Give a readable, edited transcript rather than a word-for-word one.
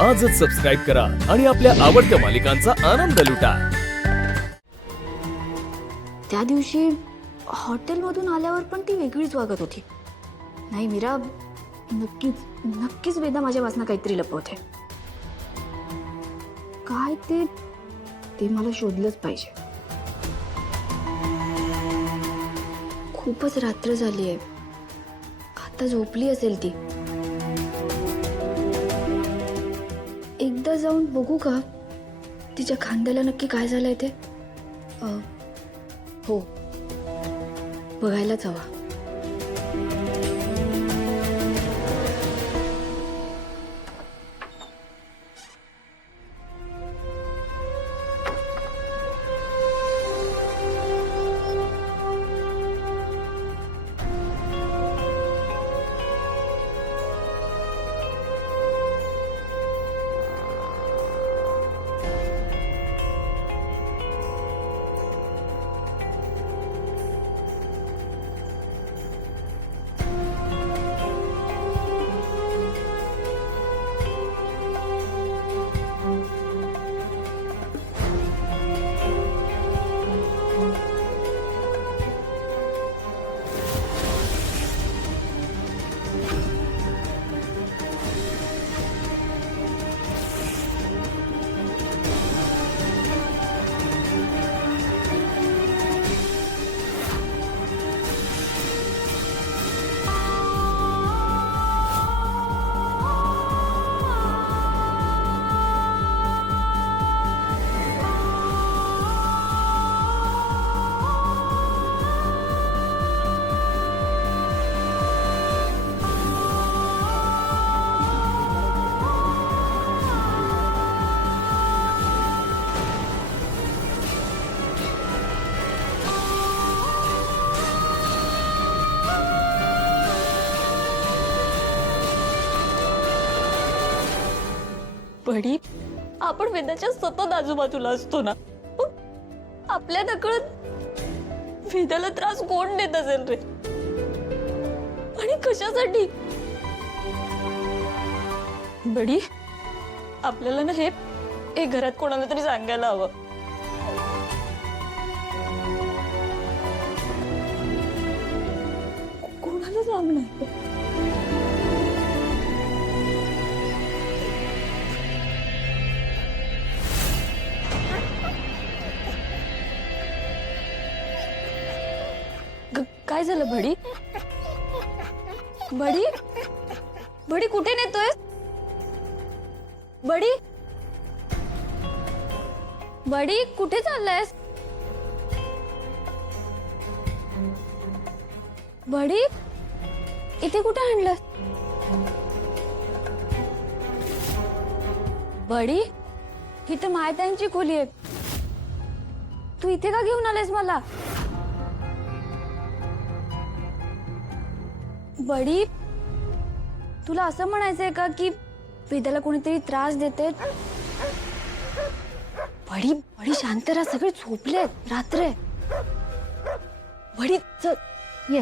आजच सबस्क्राईब करा आणि आपल्या आवडत्या मालिकांचा आनंद लुटा। त्या दिवशी हॉटेलमधून आल्यावर पण ती वेगळीच वागत होती। नाही मीरा, नक्कीच वेदा माझ्यापासून काहीतरी लपवते। काय ते मला शोधलंच पाहिजे। खूपच रात्र झाली आहे, आता झोपली असेल ती। एकदा जाऊन बघू का तिच्या खांद्याला नक्की काय झालंय ते? हो, बघायलाच हवा। बडी, आपण वेदाच्या सतत आजूबाजूला असतो ना, आपल्या नकळत वेदाला त्रास कोण देत असेल रे? आणि कशासाठी? बडी, आपल्याला ना हे घरात कोणाला तरी सांगायला हवं। कोणाला सांगणार? काय झालं बडी? बडी, बडी कुठे नेतोय? बडी, बडी कुठे चाललायस? बडी, इथे कुठे आणलंस? बडी, इथे मायतांची खोली आहे, तू इथे का घेऊन आलायस मला? बडी, तुला असं म्हणायचंय का की वेदाला कोणीतरी त्रास देते? बडी, बडी शांत राहा, सगळे झोपलेत, रात्र आहे। बडी चल ये।